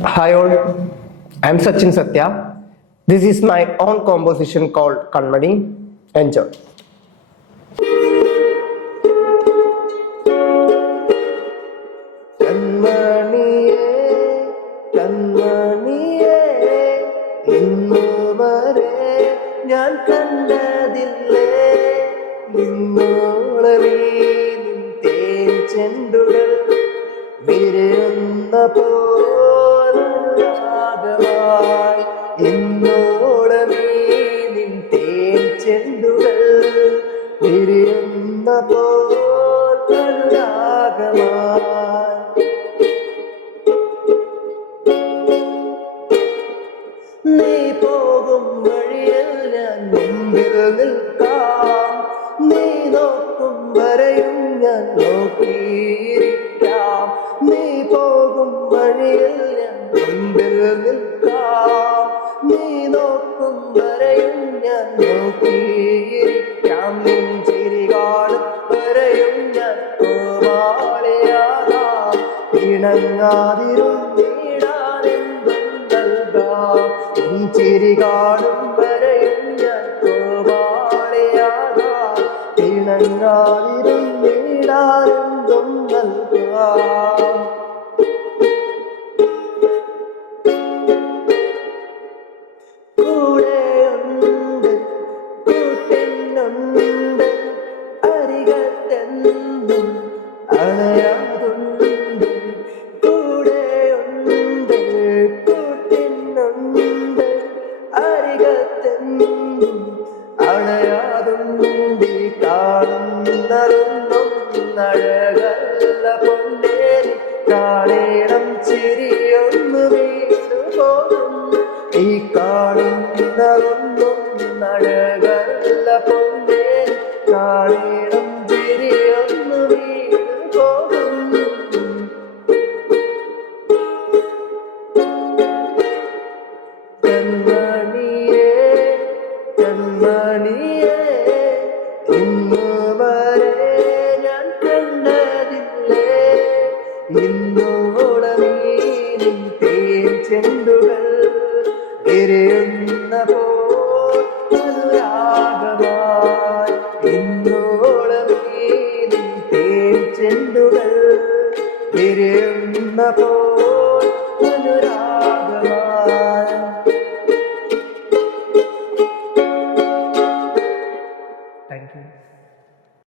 Hi all, I am Sachin Satya. This is my own composition called Kanmani. Enjoy. കൺമണിയേ കൺമണിയേ ഇന്നുവരെ ഞാൻ കണ്ടതില്ലേ ഇന്നോളമേ നിൻ തേൻ ചെണ്ടുകൾ വിരുന്ന പോരാഗമായി ഇന്നോളമേ നിൻ തേൻ ചെണ്ടുകൾ വിരുന്ന പോരാഗമായി നീ പോകും വഴിയിൽ ഞാൻ മുമ്പിൽ നിൽക്കാം നീ നോക്കും വരെയും ഞാൻ നോക്കിയിരിക്കാം നീ പോകും വഴിയിൽ ഞാൻ മുമ്പിൽ നിൽക്കാം നീ നോക്കും വരെയും ഞാൻ നോക്കിയിരിക്കാം നിൻ ചിരി കാണും വരെയും ഞാൻ കോമാളിയാകാം ഇണങ്ങാതിരുന്നിടാനെന്തും നൽകാം നിൻ ചിരി കാണും വരെയും ഞാൻ കോമാളിയാകാം ഇണങ്ങാതിരുന്നിടാനെന്തും നൽകാം കൂടെയുണ്ട് കൂട്ടിനുണ്ട് അരികത്തെന്നും അണയാതുണ്ട് കൂടെയുണ്ട് കൂട്ടിനുണ്ട് അരികത്തെന്നും അണയാതുണ്ട് കാണുന്നതൊന്നും അഴകല്ല പൊന്നേരി കാണേണം ചിരിയൊന്നു വീണു പോകും ഈ കാണുന്നതൊന്നും അഴകല്ല പൊന്നേരി കാണേണം ചിരിയൊന്നു വീണു പോകും കൺമണിയേ കൺമണിയേ ഇന്നുവരെ ഞാൻ കണ്ടതില്ലേ ഇന്നോളമേ നിൻ തേൻ ചെണ്ടുകൾ എരിയുന്ന പോരാഗമായി ഇന്നോളമേ നിൻ തേൻ ചെണ്ടുകൾ എരിയുന്ന പോരാഗമായി